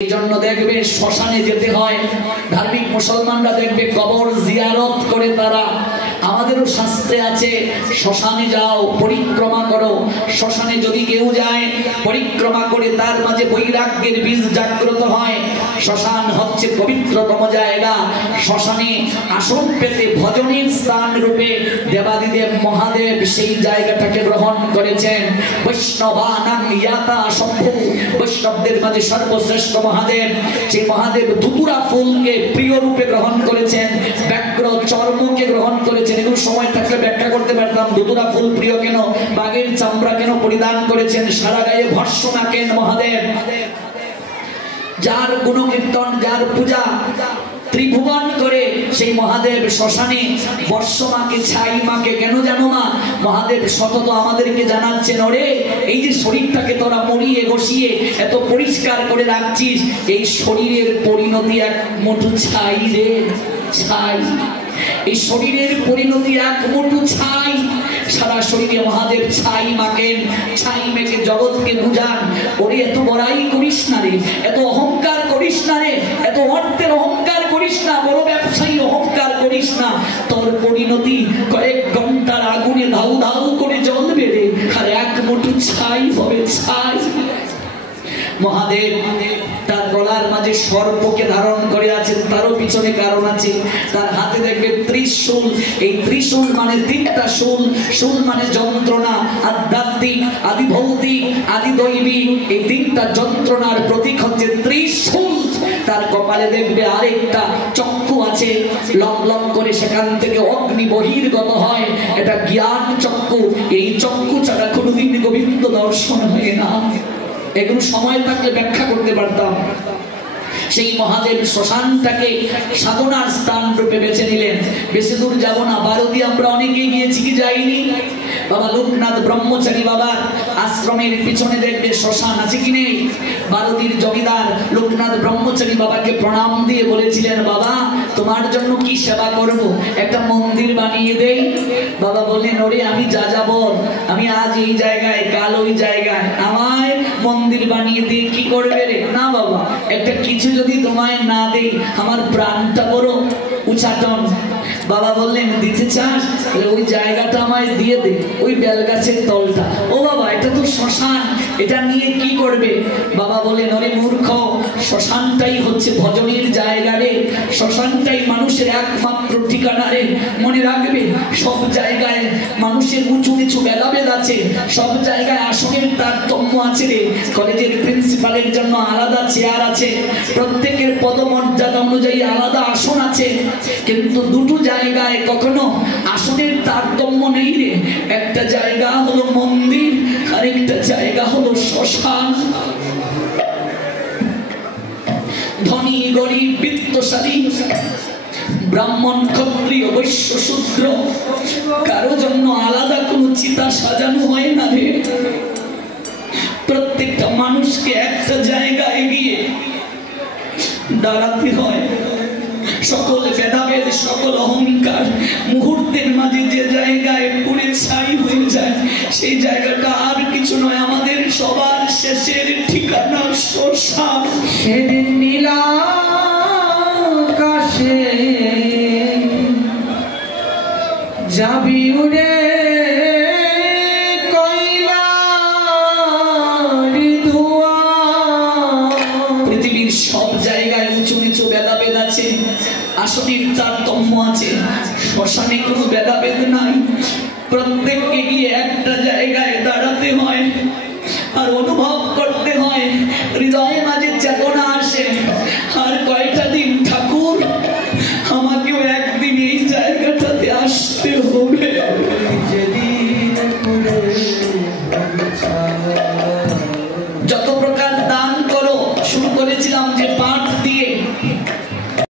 জন্য দেখবে শ্মশানে যেতে হয়। ধার্মিক মুসলমানরা দেখবে কবর জিয়ারত করে তারা। আমাদেরও শাস্ত্রে আছে শ্মশানে যাও, পরিক্রমা করো। শ্মশানে যদি কেউ যায় পরিক্রমা করে তার মাঝে বৈরাগ্যের বীজ জাগ্রত হয়। শ্মশান হচ্ছে পবিত্রতম জায়গা। শ্মশানে আসন পেতে ভজনের স্থান রূপে দেবাদিদেব মহাদেব সেই জায়গাটাকে গ্রহণ করেছেন। বৈষ্ণবানাং ইয়াতা শম্ভু, বৈষ্ণবদের মাঝে সর্বশ্রেষ্ঠ মহাদেব। সেই মহাদেব ধুতুরা ফুলকে প্রিয় রূপে গ্রহণ করেছেন, ব্যাঘ্র চর্মকে গ্রহণ করেছেন। এগুলো সময় থাকলে ব্যাখ্যা করতে পারতাম। ধুতুরা ফুল প্রিয় কেন, বাঘের চামড়া কেন পরিধান করেছেন, সারা গায়ে ভস্ম কেন মহাদেব। যার গুণকীর্তন, যার পূজা ত্রিভুবন করে সেই মহাদেব শ্মশানে বর্ষমাকে ছাই মাকে কেন জানো মা? মহাদেব সতত আমাদেরকে জানাচ্ছেন, ওরে এই যে শরীরটাকে তোরা মরিয়ে বসিয়ে এত পরিষ্কার করে রাখছিস, এই শরীরের পরিণতি এক মুঠো ছাই রে, ছাই। এই শরীরের পরিণতি এক মুঠো ছাই। সারা শরীরে মহাদেব ছাই মাকেন, ছাই মেখে জগৎকে বুঝান, ওরে এত বড়াই করিস না রে, এত অহংকার করিস না রে, এত অর্থের অহংকার করিস না, বড় ব্যবসায়ী অহংকার করিস না। তোর পরিণতি কয়েক ঘন্টার আগুনে ধাউ ধাউ করে জ্বলবে রে, আর এক মুঠো ছাই হবে, ছাই। মহাদেব তার গলার মাঝে সর্পকে ধারণ করে আছেন, তারও পিছনে কারণ আছে। তার হাতে দেখবে ত্রিশূল। এই ত্রিশূল মানে তিনটা শূল। শূল মানে যন্ত্রণা, আধ্যাত্মিক, আদি ভৌতিক, আদি দৈবিক। এই তিনটা যন্ত্রণার প্রতীক হচ্ছে ত্রিশূল। তার কপালে দেখবে আরেকটা চক্ষু আছে, লক লক করে সেখান থেকে অগ্নি বহির্গত হয়। এটা জ্ঞান চক্ষু। এই চক্ষু ছাড়া কোনোদিন গোবিন্দ দর্শন হয় না। এগুলো সময় থাকলে ব্যাখ্যা করতে পারতাম। সেই মহাদেব শ্মশানটাকে সাধনার স্থান রূপে বেছে নিলেন। বেশি দূর যাব না, বারোদি আমরা অনেকেই গিয়েছি কি যাইনি? বাবা লোকনাথ ব্রহ্মচারী বাবার আশ্রমের পিছনে দেখবে শ্মশান আছে কি নেই? বারোদির জমিদার লোকনাথ ব্রহ্মচারী বাবাকে প্রণাম দিয়ে বলেছিলেন, বাবা তোমার জন্য কি সেবা করব, একটা মন্দির বানিয়ে দেই। বাবা বললেন, ওরে আমি যা যাব, আমি আজ এই জায়গায় কাল ওই জায়গায়, আমায় মন্দির বানিয়ে দিয়ে কি করবে রে? না বাবা, একটা কিছু যদি তোমায় না দেই আমার প্রাণটা বড় উচাটন। বাবা বললেন, দিতে চাস? ওই জায়গাটা আমায় দিয়ে দে, ওই বেলগাছের তলটা। ও বাবা, এটা তো শ্মশান, এটা নিয়ে কি করবে? বাবা বললেন, ওরে মূর্খ, শ্মশানটাই হচ্ছে ভজনের জায়গা রে, শ্মশানটাই মানুষের একমাত্র ঠিকানা রে। মনে রাখবে, সব জায়গায় মানুষের উঁচু নিচু ভেদাভেদ আছে, সব জায়গায় আসনের তারতম্য আছে রে। কলেজের প্রিন্সিপালের জন্য আলাদা চেয়ার আছে, প্রত্যেকের পদমর্যাদা অনুযায়ী আলাদা আসন আছে, কিন্তু দুটো জায়গায় কখনো আসনের তারতম্য নেই রে। একটা জায়গা হলো মন্দির, আরেকটা জায়গা হলো শ্মশান। ধনী গরিব বিত্তশালী, ব্রাহ্মণ ক্ষত্রিয় বৈশ্য শূদ্র, কারো জন্য আলাদা কোনো চিতা সাজানো হয় না রে। প্রত্যেকটা মানুষকে একটা জায়গায় গিয়ে দাঁড়াতে হয়। সকল ভেদাভেদ, সকল অহংকার মুহূর্তের মাঝে যে জায়গায় পুড়ে ছাই হয়ে যায়, সেই জায়গাটা আর কিছু নয়, আমাদের সবার শেষের ঠিকানা শ্মশান। সেদিন নীলাকাশে যাবি উড়ে, পৃথিবীর সব জায়গায় উঁচু নিচু ভেদাভেদ আছে, আসনের তারতম্য আছে, শ্মশানে কোনো ভেদাভেদ নাই। প্রত্যেক